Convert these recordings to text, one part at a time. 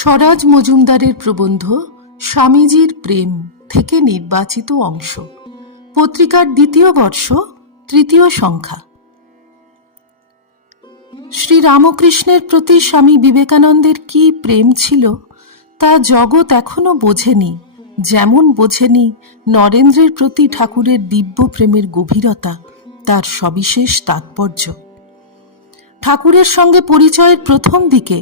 স্বরাজ মজুমদারের প্রবন্ধ স্বামীজির প্রেম থেকে নির্বাচিত অংশ। পত্রিকার দ্বিতীয় বর্ষ, তৃতীয় সংখ্যা। শ্রী রামকৃষ্ণের প্রতি স্বামী বিবেকানন্দের কি প্রেম ছিল, তা জগৎ এখনও বোঝেনি, যেমন বোঝেনি নরেন্দ্রের প্রতি ঠাকুরের দিব্য প্রেমের গভীরতা, তার সবিশেষ তাৎপর্য। ঠাকুরের সঙ্গে পরিচয়ের প্রথম দিকে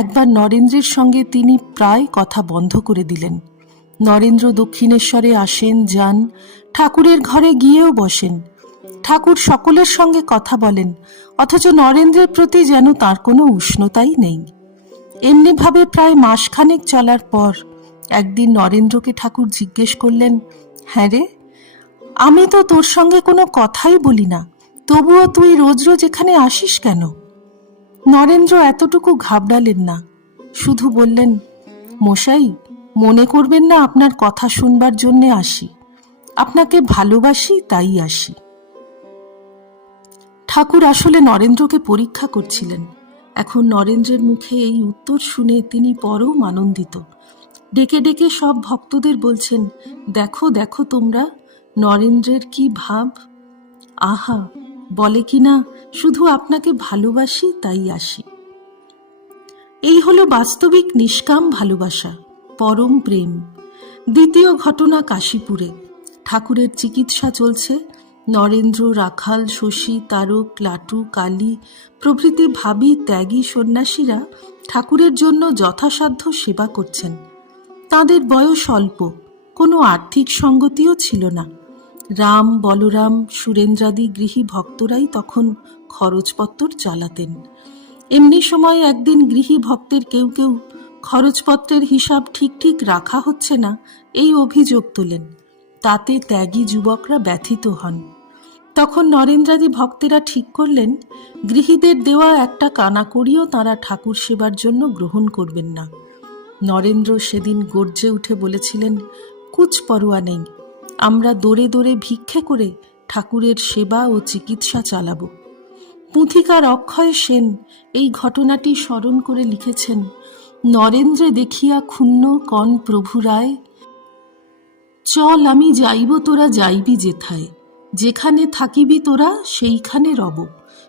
একবার নরেন্দ্রের সঙ্গে তিনি প্রায় কথা বন্ধ করে দিলেন। নরেন্দ্র দক্ষিণেশ্বরে আসেন, যান, ঠাকুরের ঘরে গিয়েও বসেন। ঠাকুর সকলের সঙ্গে কথা বলেন, অথচ নরেন্দ্রের প্রতি যেন তার কোনো উষ্ণতাই নেই। এমনিভাবে প্রায় মাসখানেক চলার পর একদিন নরেন্দ্রকে ঠাকুর জিজ্ঞেস করলেন হ্যাঁ রে, আমি তো তোর সঙ্গে কোনো কথাই বলি না, তবুও তুই রোজ রোজ এখানে আসিস কেন? নরেন্দ্র এতটুকু ঘাবড়ালেন না। শুধু বললেন, মশাই, মনে করবেন না আপনার কথা শুনবার জন্যে আসি। আপনাকে ভালোবাসি, তাই আসি। ঠাকুর আসলে নরেন্দ্রকে পরীক্ষা করছিলেন। এখন নরেন্দ্রের মুখে এই উত্তর শুনে তিনি পরম আনন্দিত। ডেকে ডেকে সব ভক্তদের বলছেন, দেখো দেখো তোমরা, নরেন্দ্রের কি ভাব? আহা বলে কি না শুধু আপনাকে ভালোবাসি, তাই আসি। এই হলো বাস্তবিক নিষ্কাম ভালোবাসা, পরম প্রেম। দ্বিতীয় ঘটনা কাশীপুরে। ঠাকুরের চিকিৎসা চলছে। নরেন্দ্র, রাখাল, শশী, তারক, লাটু, কালী, প্রভৃতি ভাবি, ত্যাগী সন্ন্যাসীরা ঠাকুরের জন্য যথাসাধ্য সেবা করছেন। তাদের বয়স অল্প, কোনো আর্থিক সঙ্গতিও ছিল না। রাম, বলরাম, সুরেন্দ্রাদি গৃহী ভক্তরাই তখন খরচপত্তর চালাতেন। এমনি সময় একদিন গৃহী ভক্তের কেউ কেউ খরচপত্রের হিসাব ঠিক ঠিক রাখা হচ্ছে না, এই অভিযোগ তোলেন। তাতে ত্যাগী যুবকরা ব্যথিত হন। তখন নরেন্দ্রাদি ভক্তেরা ঠিক করলেন, গৃহীদের দেওয়া একটা কানাকড়িও তারা ঠাকুর সেবার জন্য গ্রহণ করবেন না। নরেন্দ্র সেদিন গর্জে উঠে বলেছিলেন, কুচ পরোয়া নেই আমরা দৌড়ে দৌড়ে ভিক্ষে করে ঠাকুরের সেবা ও চিকিৎসা চালাব। পুঁথিকার অক্ষয় সেন এই ঘটনাটি স্মরণ করে লিখেছেন, নরেন্দ্রে দেখিয়া ক্ষুণ্ণ কন প্রভু রায়, চল আমি যাইব তোরা যাইবি যেথায়, যেখানে থাকিবি তোরা সেইখানে রব,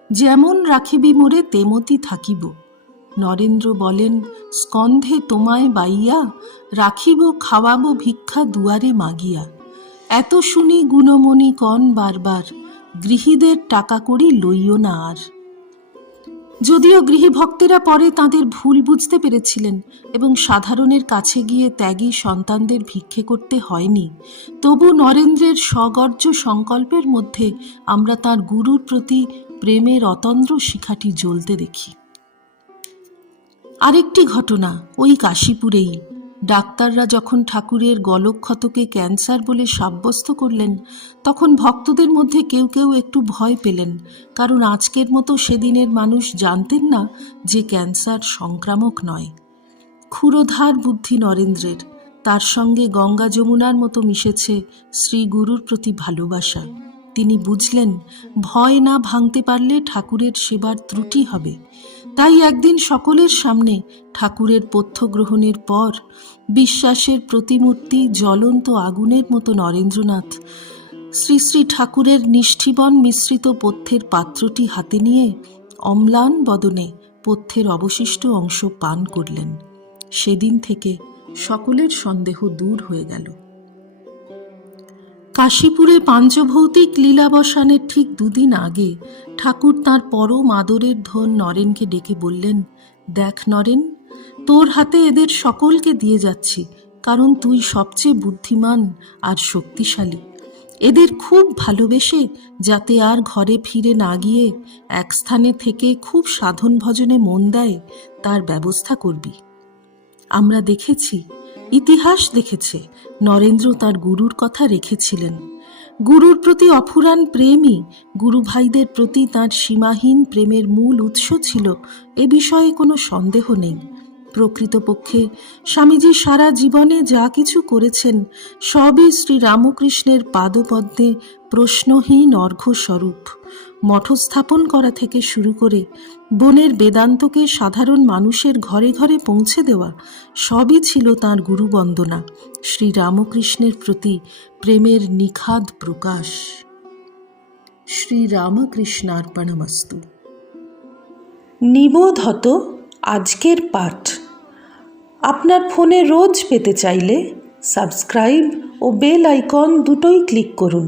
যেমন রাখিবি মোরে তেমতি থাকিব। নরেন্দ্র বলেন, স্কন্ধে তোমায় বাইয়া, রাখিব, খাওয়াবো, ভিক্ষা দুয়ারে মাগিয়া এত শুনি গুণমণি কন বারবার, গৃহীদের টাকা করি লইও না আর। যদিও গৃহী ভক্তেরা পরে তাদের ভুল বুঝতে পেরেছিলেন এবং সাধারণের কাছে গিয়ে ত্যাগী সন্তানদের ভিক্ষে করতে হয়নি, তবু নরেন্দ্রের স্বগর্জ সংকল্পের মধ্যে আমরা তার গুরুর প্রতি প্রেমের অতন্দ্র শিখাটি জ্বলতে দেখি। আরেকটি ঘটনা ওই কাশীপুরেই। ডাক্তাররা যখন ঠাকুরের গলক্ষতকে ক্যান্সার বলে সাব্যস্ত করলেন, তখন ভক্তদের মধ্যে কেউ কেউ একটু ভয় পেলেন, কারণ আজকের মতো সেদিনের মানুষ জানতেন না যে ক্যান্সার সংক্রামক নয়। ক্ষুরোধার বুদ্ধি নরেন্দ্রের, তার সঙ্গে গঙ্গা যমুনার মতো মিশেছে শ্রী গুরুর প্রতি ভালোবাসা। তিনি বুঝলেন, ভয় না ভাঙতে পারলে ঠাকুরের সেবার ত্রুটি হবে। তাই একদিন সকলের সামনে ঠাকুরের পথ্য গ্রহণের পর বিশ্বাসের প্রতিমূর্তি জ্বলন্ত আগুনের মতো নরেন্দ্রনাথ শ্রী শ্রী ঠাকুরের নিষ্ঠিবন মিশ্রিত পথ্যের পাত্রটি হাতে নিয়ে অম্লান বদনে পথ্যের অবশিষ্ট অংশ পান করলেন। সেদিন থেকে সকলের সন্দেহ দূর হয়ে গেল। কাশীপুরে পাঞ্চভৌতিক লীলাবসানের ঠিক দুদিন আগে ঠাকুর তার পরম আদরের ধন নরেনকে ডেকে বললেন, দেখ নরেন, তোর হাতে এদের সকলকে দিয়ে যাচ্ছি, কারণ তুই সবচেয়ে বুদ্ধিমান আর শক্তিশালী। এদের খুব ভালোবেসে যাতে আর ঘরে ফিরে না গিয়ে এক স্থানে থেকে খুব সাধন ভজনে মন দেয়, তার ব্যবস্থা করবি। আমরা দেখেছি ইতিহাস দেখেছে নরেন্দ্র তার গুরুর কথা রেখেছিলেন। গুরুর প্রতি অফুরান প্রেমই গুরু ভাইদের প্রতি তার সীমাহীন প্রেমের মূল উৎস ছিল। এ বিষয়ে কোনো সন্দেহ নেই। প্রকৃতপক্ষে স্বামীজি সারা জীবনে যা কিছু করেছেন, সবই শ্রী রামকৃষ্ণের পাদপদ্মে প্রশ্নহীন অর্ঘ্যস্বরূপ। মঠ স্থাপন করা থেকে শুরু করে বনের বেদান্তকে সাধারণ মানুষের ঘরে ঘরে পৌঁছে দেওয়া, সবই ছিল তাঁর গুরুবন্দনা। শ্রী রামকৃষ্ণের প্রতি প্রেমের নিখাদ প্রকাশ। শ্রী রামকৃষ্ণার্পণমস্তু নিবোধ হত আজকের পাঠ। আপনার ফোনে রোজ পেতে চাইলে সাবস্ক্রাইব ও বেল আইকন দুটোই ক্লিক করুন।